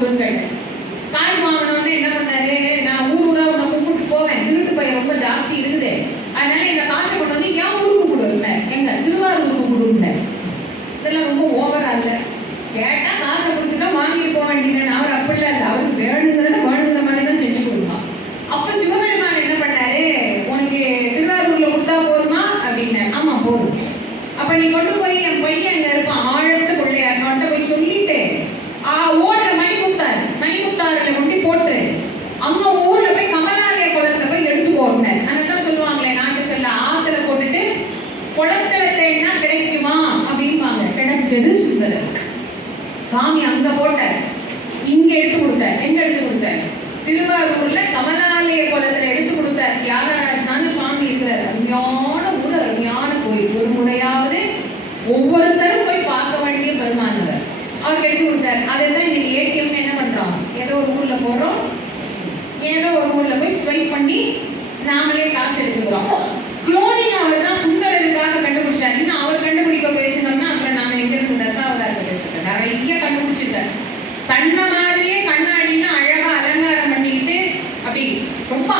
கொடுன்னு கேட்டேன். காசு வாங்கினோடனே என்ன பண்ணாரு, நான் ஊரா உன்னை கும்பிட்டு போவேன், திருட்டு பையன் ரொம்ப ஜாஸ்தி இருக்குது, அதனால இந்த காசை கொண்டு வந்து என் ஊருக்கு கொடுங்க, எங்க திருவாரூருக்கு கொடுங்க. இதெல்லாம் ரொம்ப ஓவரா இல்லை. கேட்டா காசை கொடுத்துட்டா வாங்கிட்டு போக வேண்டியது. அவர் அப்படிலாம் இல்லை, அவருக்கு வேணுங்கிற மாதிரி தான் செஞ்சு கொடுக்கலாம். அப்ப சிவபெருமான் என்ன பண்ணாரு, உனக்கு திருவாரூர்ல கொடுத்தா போதுமா அப்படின்னு. ஆமா போதும். அப்ப நீ கொண்டு போய் என் பையன் எங்க இருப்பான், ஆழத்து பிள்ளையார் கொண்டு போய் சொல்லிட்டு ஓடுற மணிமுத்தாறுல கொண்டு போட்டு அங்க ஊர்ல போய் கமலாலய குளத்துல போய் எடுத்து போட்டேன். அதனால சொல்லுவாங்களே நாட்டு சொல்ல, ஆத்துல போட்டுட்டு குளத்துல தேடினா கிடைக்குமா அப்படின்பாங்க. கிடைச்சது சுந்தரர். சாமி அங்க போட்டார், இங்க எடுத்து கொடுத்தார். எங்க எடுத்து கொடுத்தார்? திருவாரூர்ல கமலாலய குளத்துல எடுத்து கொடுத்தார். தியாகராஜனான சுவாமி இருக்கிறார். அருமையான ஊர், அருமையான கோயில். ஒரு முறையாவது ஒவ்வொருத்தரும் போய் பார்க்க வேண்டிய பெருமானவர். அவருக்கு எடுத்து கொடுத்தார். அதுதான் இன்னைக்கு ஏடிஎம் என்ன பண்றோம், ஏதோ ஒரு ஊர்ல போறோம், ஏதோ ஒரு ஊர்ல போய் ஸ்வைப் பண்ணி நாமளே காசு எடுத்துக்கிறோம். குளோனிங் அவர் தான் சுந்தரருக்காக கண்டுபிடிச்சார். இன்னும் அவர் கண்டுபிடிக்க பேசினோம்னா அப்புறம் நாம எங்க இருக்கு தசாவதாரத்தை பேசுறோம். நிறைய கண்டுபிடிச்சிருக்காரு. தன்னை மாதிரியே கண்ணாடின்னு அழகா அலங்காரம் பண்ணிக்கிட்டு அப்படி ரொம்ப